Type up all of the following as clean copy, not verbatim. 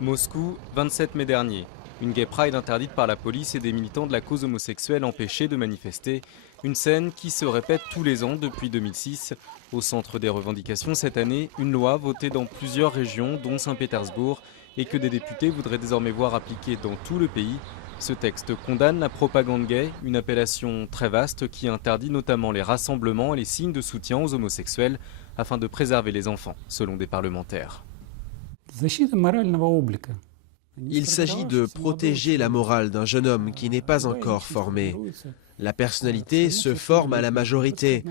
Moscou, 27 mai dernier. Une gay pride interdite par la police et des militants de la cause homosexuelle empêchés de manifester. Une scène qui se répète tous les ans depuis 2006. Au centre des revendications cette année, une loi votée dans plusieurs régions, dont Saint-Pétersbourg, et que des députés voudraient désormais voir appliquée dans tout le pays. Ce texte condamne la propagande gay, une appellation très vaste qui interdit notamment les rassemblements et les signes de soutien aux homosexuels afin de préserver les enfants, selon des parlementaires. Il s'agit de protéger la morale d'un jeune homme qui n'est pas encore formé. La personnalité se forme à la majorité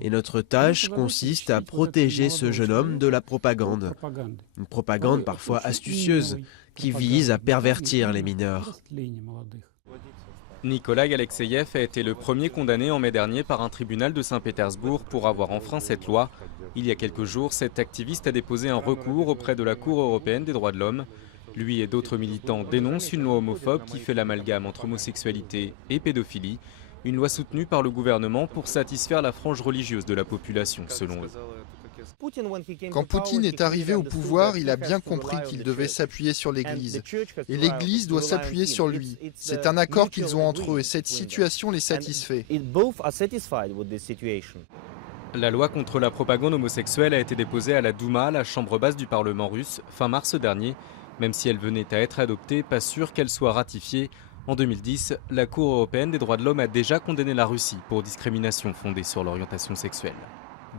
et notre tâche consiste à protéger ce jeune homme de la propagande. Une propagande parfois astucieuse qui vise à pervertir les mineurs. Nikolai Alexeyev a été le premier condamné en mai dernier par un tribunal de Saint-Pétersbourg pour avoir enfreint cette loi. Il y a quelques jours, cet activiste a déposé un recours auprès de la Cour européenne des droits de l'homme. Lui et d'autres militants dénoncent une loi homophobe qui fait l'amalgame entre homosexualité et pédophilie. Une loi soutenue par le gouvernement pour satisfaire la frange religieuse de la population, selon eux. Quand Poutine est arrivé au pouvoir, il a bien compris qu'il devait s'appuyer sur l'Église. Et l'Église doit s'appuyer sur lui. C'est un accord qu'ils ont entre eux et cette situation les satisfait. La loi contre la propagande homosexuelle a été déposée à la Douma, la chambre basse du Parlement russe, fin mars dernier. Même si elle venait à être adoptée, pas sûr qu'elle soit ratifiée. En 2010, la Cour européenne des droits de l'homme a déjà condamné la Russie pour discrimination fondée sur l'orientation sexuelle.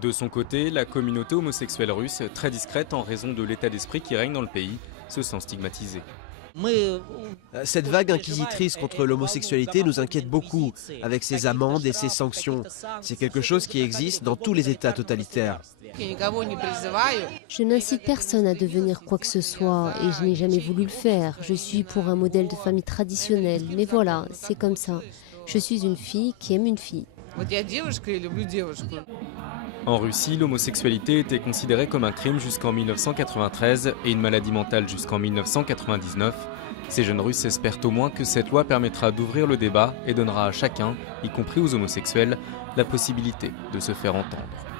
De son côté, la communauté homosexuelle russe, très discrète en raison de l'état d'esprit qui règne dans le pays, se sent stigmatisée. Cette vague inquisitrice contre l'homosexualité nous inquiète beaucoup, avec ses amendes et ses sanctions. C'est quelque chose qui existe dans tous les États totalitaires. Je n'incite personne à devenir quoi que ce soit et je n'ai jamais voulu le faire. Je suis pour un modèle de famille traditionnelle, mais voilà, c'est comme ça. Je suis une fille qui aime une fille. En Russie, l'homosexualité était considérée comme un crime jusqu'en 1993 et une maladie mentale jusqu'en 1999. Ces jeunes Russes espèrent au moins que cette loi permettra d'ouvrir le débat et donnera à chacun, y compris aux homosexuels, la possibilité de se faire entendre.